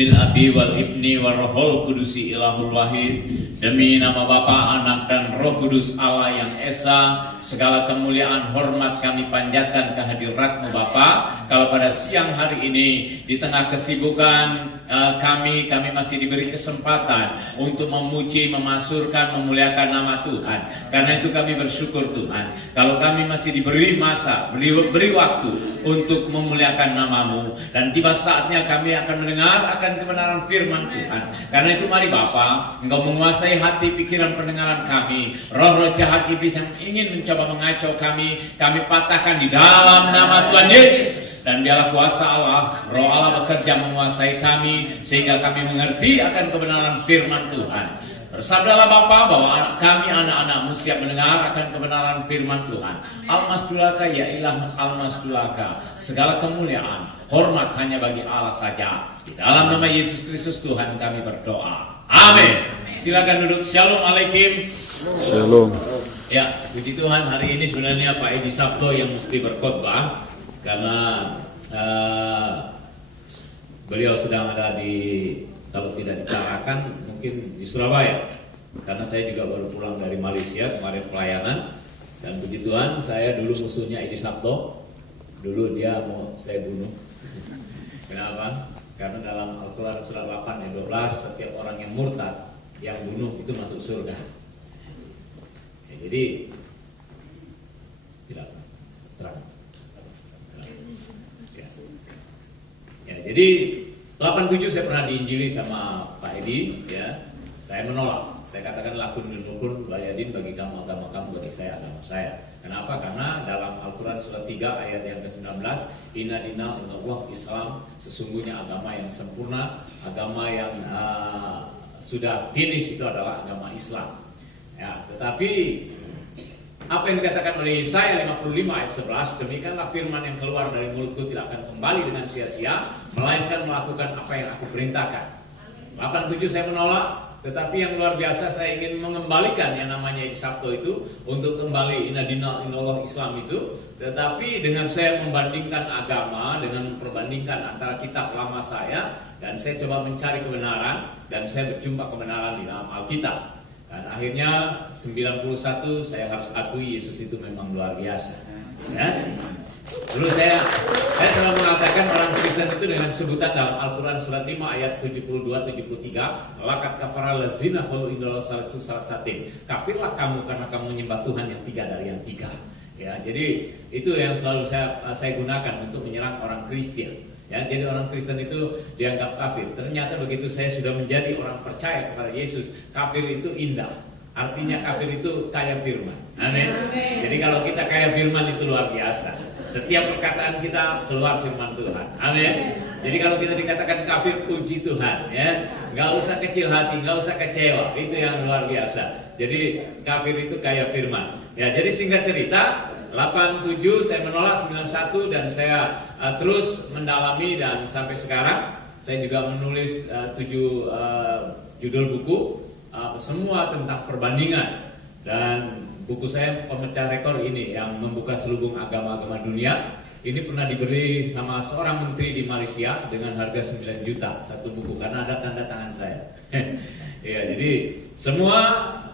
Bil abi wal ibni wal rohul kudusi ilahul wahid. Demi nama Bapa, Anak dan Roh Kudus Allah yang Esa, segala kemuliaan hormat kami panjatkan kehadirat-Mu Bapa. Kalau pada siang hari ini di tengah kesibukan kami masih diberi kesempatan untuk memuji, memasurkan, memuliakan nama Tuhan. Karena itu kami bersyukur Tuhan. Kalau kami masih diberi masa, beri waktu untuk memuliakan nama-Mu, dan tiba saatnya kami akan mendengar akan kebenaran firman Tuhan. Karena itu mari Bapa, Engkau menguasai hati, pikiran, pendengaran kami. Roh-roh jahat iblis yang ingin mencoba mengacau kami patahkan di dalam nama Tuhan Yesus. Dan biarlah kuasa Allah, Roh Allah bekerja menguasai kami, sehingga kami mengerti akan kebenaran firman Tuhan. Bersabdalah Bapa bahwa kami anak-anak-Mu siap mendengar akan kebenaran firman Tuhan. Al-Masdulaka ya ilah Al-Masdulaka. Segala kemuliaan, hormat hanya bagi Allah saja. Di dalam nama Yesus Kristus Tuhan kami berdoa. Amin. Silakan duduk. Shalom alaikum. Shalom. Ya, puji Tuhan, hari ini sebenarnya Pak Edi Sabto yang mesti berkhotbah karena beliau sedang ada di, kalau tidak ditarakan mungkin di Surabaya. Karena saya juga baru pulang dari Malaysia kemarin pelayanan, dan puji Tuhan saya dulu musuhnya Edi Sabto. Dulu dia mau saya bunuh. Kenapa? Karena dalam Al-Quran surat 8 ayat 12, setiap orang yang murtad, yang bunuh itu masuk surga. Ya, jadi tidak terang. Ya, jadi 87 saya pernah diinjili sama Pak Edi, ya. Saya menolak. Saya katakan lakun dan rukun bayadin bagi kamu agama kamu, bagi saya agama saya. Kenapa? Karena dalam Al-Quran surat 3 ayat yang ke-19, Inna dinal inallah Islam, sesungguhnya agama yang sempurna, agama yang sudah finish itu adalah agama Islam. Ya, tetapi apa yang dikatakan oleh Yesaya 55 ayat 11, demikianlah firman yang keluar dari mulutku tidak akan kembali dengan sia-sia, melainkan melakukan apa yang aku perintahkan. 87 saya menolak. Tetapi yang luar biasa, saya ingin mengembalikan yang namanya Edi Sabto itu untuk kembali Inna dinal inallah Islam itu. Tetapi dengan saya membandingkan agama, dengan memperbandingkan antara kitab lama saya, dan saya coba mencari kebenaran, dan saya berjumpa kebenaran di dalam Alkitab. Dan akhirnya 91 saya harus akui Yesus itu memang luar biasa. Ya. Dulu saya selalu mengatakan orang Kristen itu dengan sebutan dalam Al-Quran surat 5 ayat 72-73, lakat kafara lazina khulu indallah salatu salat satin. Kafirlah kamu karena kamu menyembah Tuhan yang tiga dari yang tiga. Ya, jadi itu yang selalu saya gunakan untuk menyerang orang Kristen. Ya, jadi orang Kristen itu dianggap kafir. Ternyata begitu saya sudah menjadi orang percaya kepada Yesus, kafir itu indah. Artinya kafir itu kaya firman. Amin. Jadi kalau kita kaya firman itu luar biasa. Setiap perkataan kita keluar firman Tuhan. Amin. Jadi kalau kita dikatakan kafir, puji Tuhan, ya. Nggak usah kecil hati, nggak usah kecewa. Itu yang luar biasa. Jadi kafir itu kaya firman. Ya, jadi singkat cerita, 87 saya menolak, 91 dan saya terus mendalami, dan sampai sekarang saya juga menulis 7 judul buku, semua tentang perbandingan. Dan buku saya pemecah rekor ini yang membuka selubung agama-agama dunia. Ini pernah dibeli sama seorang menteri di Malaysia dengan harga 9 juta satu buku, karena ada tanda tangan saya. Ya, jadi semua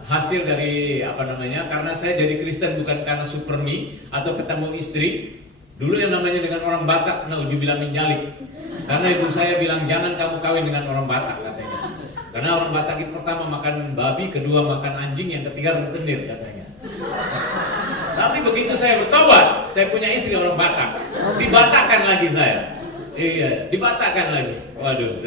hasil dari karena saya jadi Kristen bukan karena supermi atau ketemu istri. Dulu yang namanya dengan orang Batak, nauzubillah min dzalik. Karena ibu saya bilang jangan kamu kawin dengan orang Batak, katanya. Karena orang Batak itu pertama makan babi, kedua makan anjing, yang ketiga rentenir, katanya. Tapi begitu saya bertobat, saya punya istri orang Batak, dibatakan lagi saya. Iya, dibatakan lagi. Waduh.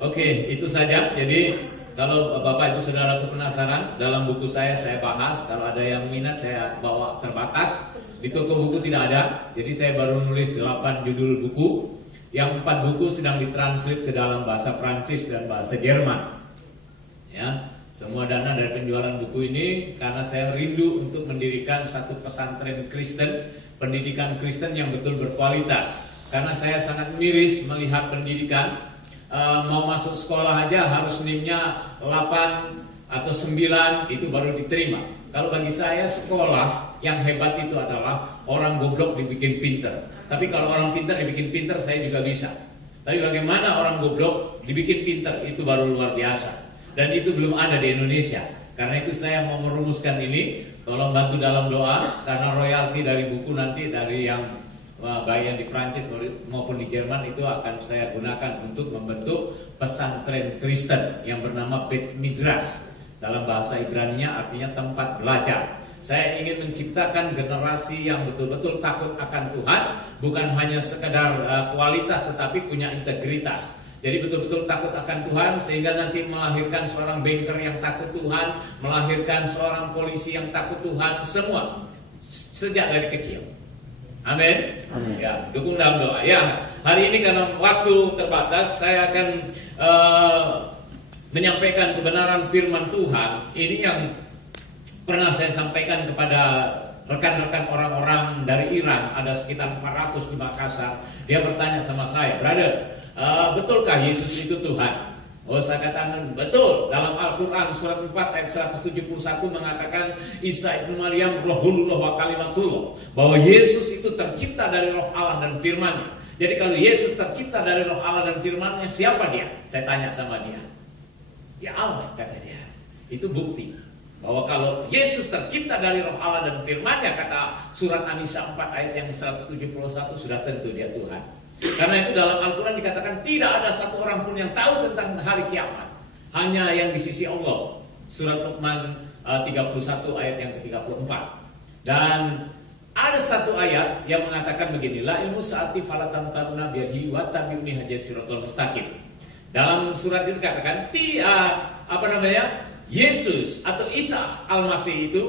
Oke, itu saja. Jadi kalau Bapak Ibu Saudara penasaran, dalam buku saya bahas. Kalau ada yang minat saya bawa terbatas. Di toko buku tidak ada. Jadi saya baru nulis 8 judul buku. Yang 4 buku sedang ditranslate ke dalam bahasa Prancis dan bahasa Jerman. Ya, semua dana dari penjualan buku ini karena saya rindu untuk mendirikan satu pesantren Kristen, pendidikan Kristen yang betul berkualitas. Karena saya sangat miris melihat pendidikan, mau masuk sekolah aja harus NIM-nya 8 atau 9 itu baru diterima. Kalau bagi saya sekolah yang hebat itu adalah orang goblok dibikin pinter. Tapi kalau orang pinter dibikin pinter, saya juga bisa. Tapi bagaimana orang goblok dibikin pintar, itu baru luar biasa. Dan itu belum ada di Indonesia. Karena itu saya mau merumuskan ini, tolong bantu dalam doa, karena royalti dari buku nanti dari yang baik yang di Prancis maupun di Jerman itu akan saya gunakan untuk membentuk pesantren Kristen yang bernama Bet Midrash. Dalam bahasa Ibrani-nya artinya tempat belajar. Saya ingin menciptakan generasi yang betul-betul takut akan Tuhan, bukan hanya sekedar kualitas tetapi punya integritas. Jadi betul-betul takut akan Tuhan sehingga nanti melahirkan seorang banker yang takut Tuhan, melahirkan seorang polisi yang takut Tuhan, semua sejak dari kecil. Amin. Ya, dukung dalam doa. Ya, hari ini karena waktu terbatas, saya akan menyampaikan kebenaran firman Tuhan. Ini yang pernah saya sampaikan kepada rekan-rekan orang-orang dari Iran, ada sekitar 400 di Makassar. Dia bertanya sama saya, brother, betulkah Yesus itu Tuhan? Oh, saya katakan betul. Dalam Al-Quran surat 4 ayat 171 mengatakan Isa ibnu Maryam rohulullah wa kalimatullah, bahwa Yesus itu tercipta dari roh Allah dan firman-Nya. Jadi kalau Yesus tercipta dari roh Allah dan firman-Nya, siapa dia? Saya tanya sama dia. Ya Allah, kata dia. Itu bukti bahwa kalau Yesus tercipta dari roh Allah dan firman-Nya, kata surat An-Nisa 4 ayat yang 171, sudah tentu dia Tuhan. Karena itu dalam Al-Quran dikatakan tidak ada satu orang pun yang tahu tentang hari kiamat, hanya yang di sisi Allah. Surat Luqman 31 ayat yang ke-34. Dan ada satu ayat yang mengatakan begini, la ilmu saati falatan taruna biadhi wa tabi'uni hajjah siratal mustaqim. Dalam surat itu dikatakan Yesus atau Isa Al-Masih itu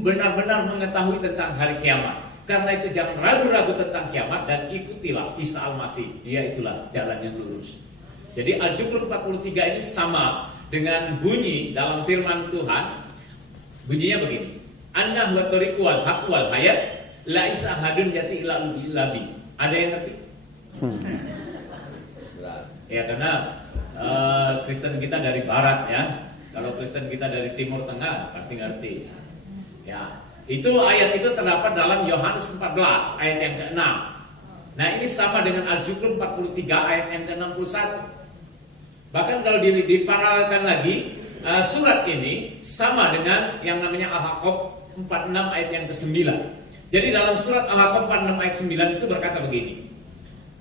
benar-benar mengetahui tentang hari kiamat. Karena itu jangan ragu-ragu tentang kiamat dan ikutilah Isa Al-Masih. Dia itulah jalan yang lurus. Jadi Al-Jum'ah 43 ini sama dengan bunyi dalam firman Tuhan. Bunyinya begini. Anna huwa tariqu wal haqq wal hayat la isa hadun yati ila labi. Ada yang ngerti? Ya, karena Kristen kita dari barat ya. Kalau Kristen kita dari timur tengah pasti ngerti. Ya. Itu ayat itu terdapat dalam Yohanes 14 ayat yang ke-6. Nah, ini sama dengan Al-Jum'ah 43 ayat yang ke-61. Bahkan kalau diparalelkan lagi, surat ini sama dengan yang namanya Al-Haqqab 46 ayat yang ke-9. Jadi dalam surat Al-Haqqab 46 ayat 9 itu berkata begini.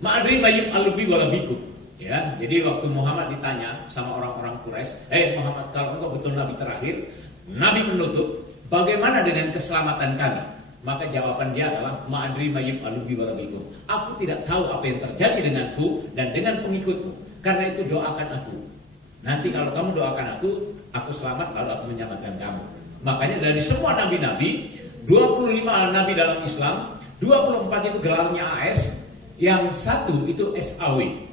Ma'adri bayyib alubi walabikum. Ya, jadi waktu Muhammad ditanya sama orang-orang Quraisy, Muhammad, kalau engkau betul nabi terakhir, nabi penutup, bagaimana dengan keselamatan kami? Maka jawaban dia adalah ma'adri mayyib alubi walabikum. Aku tidak tahu apa yang terjadi denganku dan dengan pengikutku. Karena itu doakan aku. Nanti kalau kamu doakan aku selamat, lalu aku menyelamatkan kamu. Makanya dari semua nabi-nabi, 25 nabi dalam Islam, 24 itu gelarnya AS, yang satu itu SAW.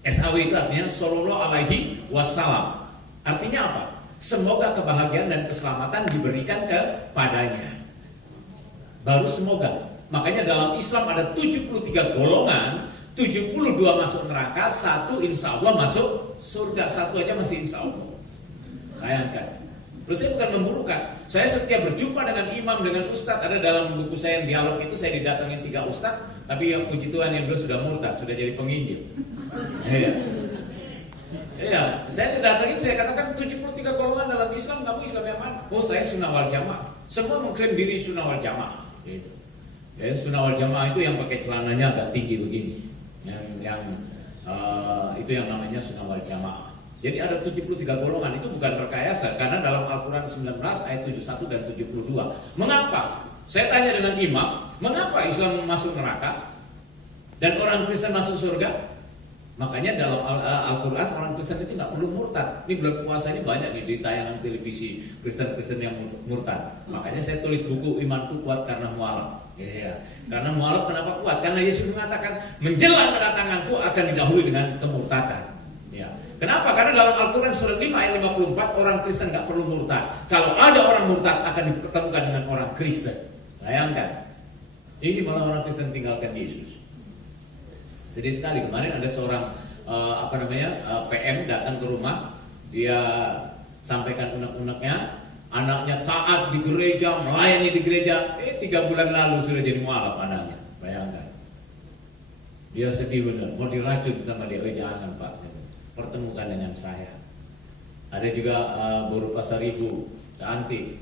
SAW itu artinya sallallahu alaihi wasallam. Artinya apa? Semoga kebahagiaan dan keselamatan diberikan kepadanya. Baru semoga. Makanya dalam Islam ada 73 golongan, 72 masuk neraka, 1 insya Allah masuk surga. 1 aja masih insya Allah. Bayangkan. Terus saya bukan memburukan. Saya setiap berjumpa dengan imam, dengan ustadz. Ada dalam buku saya yang dialog itu saya didatangin 3 ustadz. Tapi yang puji Tuhan yang dulu sudah murtad, sudah jadi penginjil. Iya, saya didatangin, saya katakan 73 golongan dalam Islam, kamu Islam yang mana? Oh, saya Sunnah wal Jamaah. Semua mengklaim diri Sunnah wal Jamaah. Gitu. Ya, Sunnah wal Jamaah itu yang pakai celananya agak tinggi begini. Itu yang namanya Sunnah wal Jamaah. Jadi ada 73 golongan, itu bukan rekayasa, karena dalam Al-Quran 19 ayat 71 dan 72. Mengapa? Saya tanya dengan imam, mengapa Islam masuk neraka dan orang Kristen masuk surga? Makanya dalam Al-Quran orang Kristen itu nggak perlu murtad. Ini bulan puasa ini banyak nih di tayangan televisi Kristen-Kristen yang murtad. Makanya saya tulis buku Imanku Kuat Karena Mu'alaf. Ya, karena mu'alaf kenapa kuat? Karena Yesus mengatakan menjelang kedatanganku akan didahului dengan kemurtadan. Ya. Kenapa? Karena dalam Al-Quran surat 5 ayat 54 orang Kristen nggak perlu murtad. Kalau ada orang murtad akan dipertemukan dengan orang Kristen. Bayangkan. Ini malah orang Kristen tinggalkan Yesus. Sedih sekali, kemarin ada seorang PM datang ke rumah, dia sampaikan unek-uneknya, anaknya taat di gereja, melayani di gereja, 3 bulan lalu sudah jadi mualaf anaknya, bayangkan. Dia sedih benar, mau diracun sama dia. Oh jangan Pak, pertemukan dengan saya. Ada juga guru pasar ibu, cantik.